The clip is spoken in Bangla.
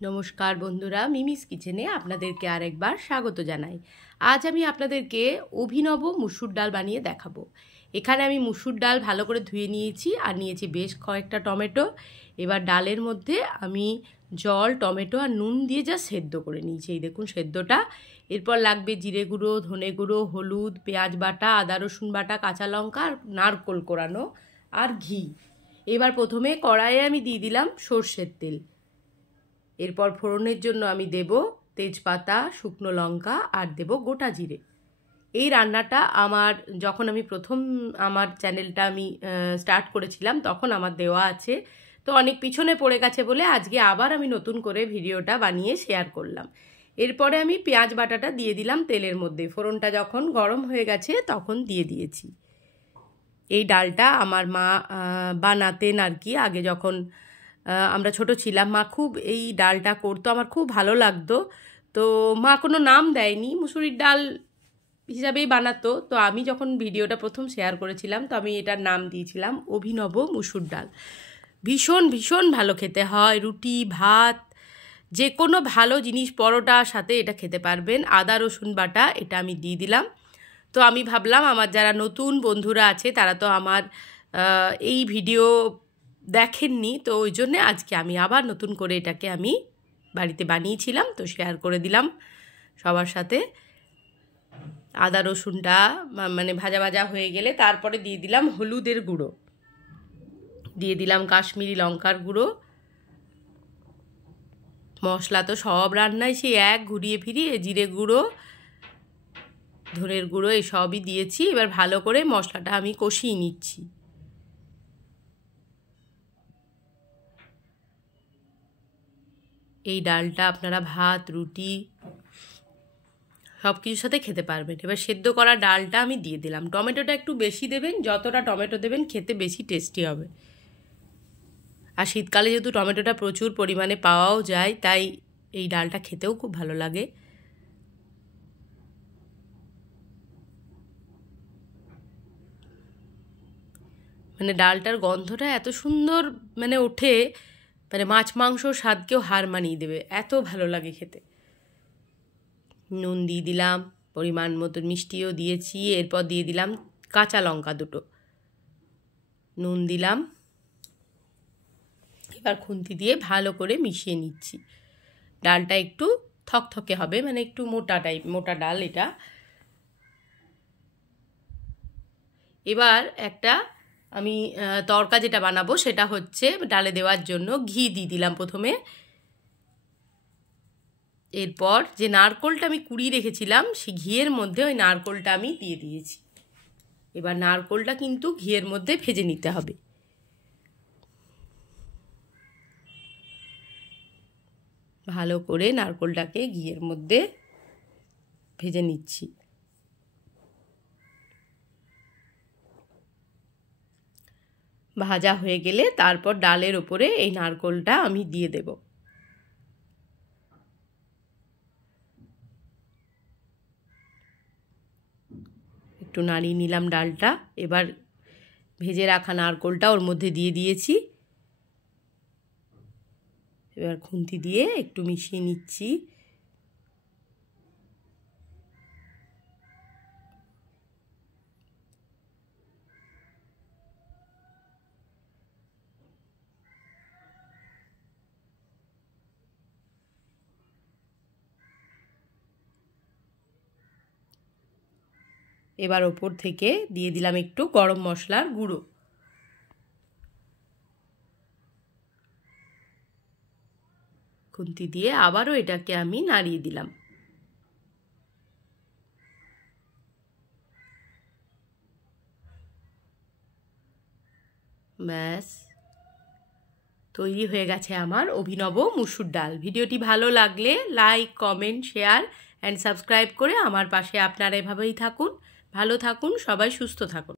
নমস্কার বন্ধুরা, মিমিস কিচেনে আপনাদেরকে আরেকবার স্বাগত জানাই। আজ আমি আপনাদেরকে অভিনব মুসুর ডাল বানিয়ে দেখাবো। এখানে আমি মুসুর ডাল ভালো করে ধুয়ে নিয়েছি আর নিয়েছি বেশ কয়েকটা টমেটো। এবার ডালের মধ্যে আমি জল, টমেটো আর নুন দিয়ে যা সেদ্ধ করে নিয়েছি, এই দেখুন সেদ্ধটা। এরপর লাগবে জিরে গুঁড়ো, ধনে গুঁড়ো, হলুদ, পেঁয়াজ বাটা, আদা রসুন বাটা, কাঁচা লঙ্কা আর নারকোল কোড়ানো আর ঘি। এবার প্রথমে কড়াইয়ে আমি দিয়ে দিলাম সর্ষের তেল। এরপর ফোড়নের জন্য আমি দেব তেজপাতা, শুকনো লঙ্কা আর দেব গোটা জিরে। এই রান্নাটা যখন আমি প্রথম আমার চ্যানেলটা আমি স্টার্ট করেছিলাম তখন আমার দেওয়া আছে, তো অনেক পিছনে পড়ে গেছে বলে আজকে আবার আমি নতুন করে ভিডিওটা বানিয়ে শেয়ার করলাম। এরপরে আমি পেঁয়াজ বাটাটা দিয়ে দিলাম তেলের মধ্যে। ফোড়নটা যখন গরম হয়ে গেছে তখন দিয়ে দিয়েছি। এই ডালটা আমার মা বানাতেন আর কি, আগে যখন আমরা ছোট ছিলাম। মা খুব এই ডালটা করতো, আমার খুব ভালো লাগতো। তো মা কোনো নাম দেয়নি, মুসুরির ডাল হিসাবেই বানাতো। তো আমি যখন ভিডিওটা প্রথম শেয়ার করেছিলাম তো আমি এটার নাম দিয়েছিলাম অভিনব মুসুর ডাল। ভীষণ ভীষণ ভালো খেতে হয়, রুটি, ভাত, যে কোনো ভালো জিনিস, পরোটার সাথে এটা খেতে পারবেন। আদা রসুন বাটা এটা আমি দিয়ে দিলাম। তো আমি ভাবলাম আমার যারা নতুন বন্ধুরা আছে তারা তো আমার এই ভিডিও দেখেননি, তো ওই জন্যে আজকে আমি আবার নতুন করে এটাকে আমি বাড়িতে বানিয়েছিলাম, তো শেয়ার করে দিলাম সবার সাথে। আদা রসুনটা মানে ভাজা ভাজা হয়ে গেলে তারপরে দিয়ে দিলাম হলুদের গুঁড়ো, দিয়ে দিলাম কাশ্মীরি লঙ্কার গুঁড়ো। মশলা তো সব রান্নায় সেই এক ঘুরিয়ে ফিরিয়ে জিরে গুঁড়ো, ধনের গুঁড়ো এসবই দিয়েছি। এবার ভালো করে মশলাটা আমি কষিয়ে নিচ্ছি। এই ডালটা আপনারা ভাত, রুটি সব কিছুর সাথে খেতে পারবেন। এবার সেদ্ধ করা ডালটা আমি দিয়ে দিলাম। টমেটোটা একটু বেশি দেবেন, যতটা টমেটো দেবেন খেতে বেশি টেস্টি হবে। আর শীতকালে যেহেতু টমেটোটা প্রচুর পরিমাণে পাওয়াও যায়, তাই এই ডালটা খেতেও খুব ভালো লাগে। মানে ডালটার গন্ধটা এত সুন্দর মানে ওঠে, মানে মাছ মাংস স্বাদকেও হার মানিয়ে দেবে, এত ভালো লাগে খেতে। নুন দিয়ে দিলাম, পরিমাণ মতো মিষ্টিও দিয়েছি। এরপর দিয়ে দিলাম কাঁচা লঙ্কা দুটো, নুন দিলাম। এবার খুন্তি দিয়ে ভালো করে মিশিয়ে নিচ্ছি। ডালটা একটু থকথকে হবে, মানে একটু মোটা ডাল এটা। এবার একটা আমি তড়কা যেটা বানাবো সেটা হচ্ছে ডালে দেওয়ার জন্য ঘি দিয়ে দিলাম প্রথমে। এরপর যে নারকোলটা আমি কুড়িয়ে রেখেছিলাম সেই ঘিয়ের মধ্যে ওই নারকোলটা আমি দিয়ে দিয়েছি। এবার নারকোলটা কিন্তু ঘিয়ের মধ্যে ভেজে নিতে হবে। ভালো করে নারকোলটাকে ঘিয়ের মধ্যে ভেজে নিচ্ছি। ভাজা হয়ে গেলে তারপর ডালের ওপরে এই নারকোলটা আমি দিয়ে দেব। একটু নাড়িয়ে নিলাম ডালটা। এবার ভেজে রাখা নারকোলটা ওর মধ্যে দিয়ে দিয়েছি। এবার খুন্তি দিয়ে একটু মিশিয়ে নিচ্ছি। এবার ওপর থেকে দিয়ে দিলাম একটু গরম মশলার গুঁড়ো। খুন্তি দিয়ে আবারও এটাকে আমি নাড়িয়ে দিলাম। ব্যাস তৈরি হয়ে গেছে আমার অভিনব মুসুর ডাল। ভিডিওটি ভালো লাগলে like, comment, share and subscribe করে আমার পাশে আপনারা এভাবেই থাকুন। ভালো থাকুন, সবাই সুস্থ থাকুন।